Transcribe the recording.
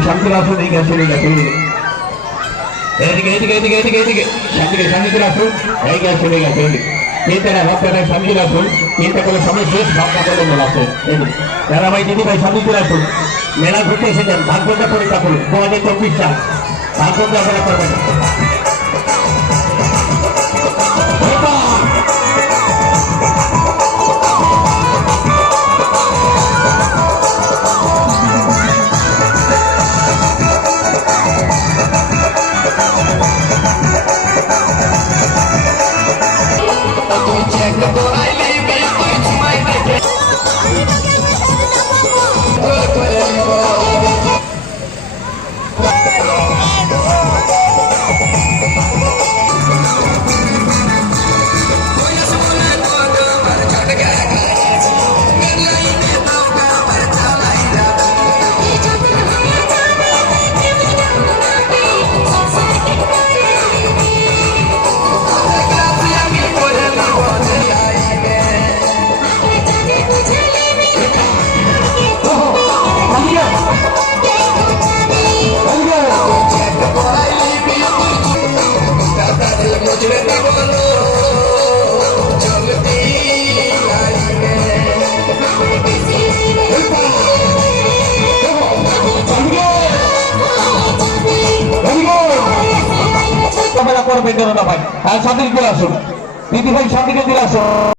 শান্তির আসুন এই গেছে এদিকে এদিকে এদিকে এদিকে এদিকে শান্তিকে শান্তিতে আসুন এই গেছে এই গেছে চিন্তা না ভাবতে না শান্তিতে আসুন চিন্তা করে সময় শেষ ভাবনা করে মনে আসুন দাদা ভাই দিদি ভাই শান্তিতে আসুন মেলা ঘুরতে এসেছেন, ভাগ্যটা পরীক্ষা করুন। দু হাজার চব্বিশ সাল। করবেন ঝামেলা করোনা ভাই। হ্যাঁ শান্তিকে আসুন। দিদি ভাই সাদিকে দিয়ে আসুন।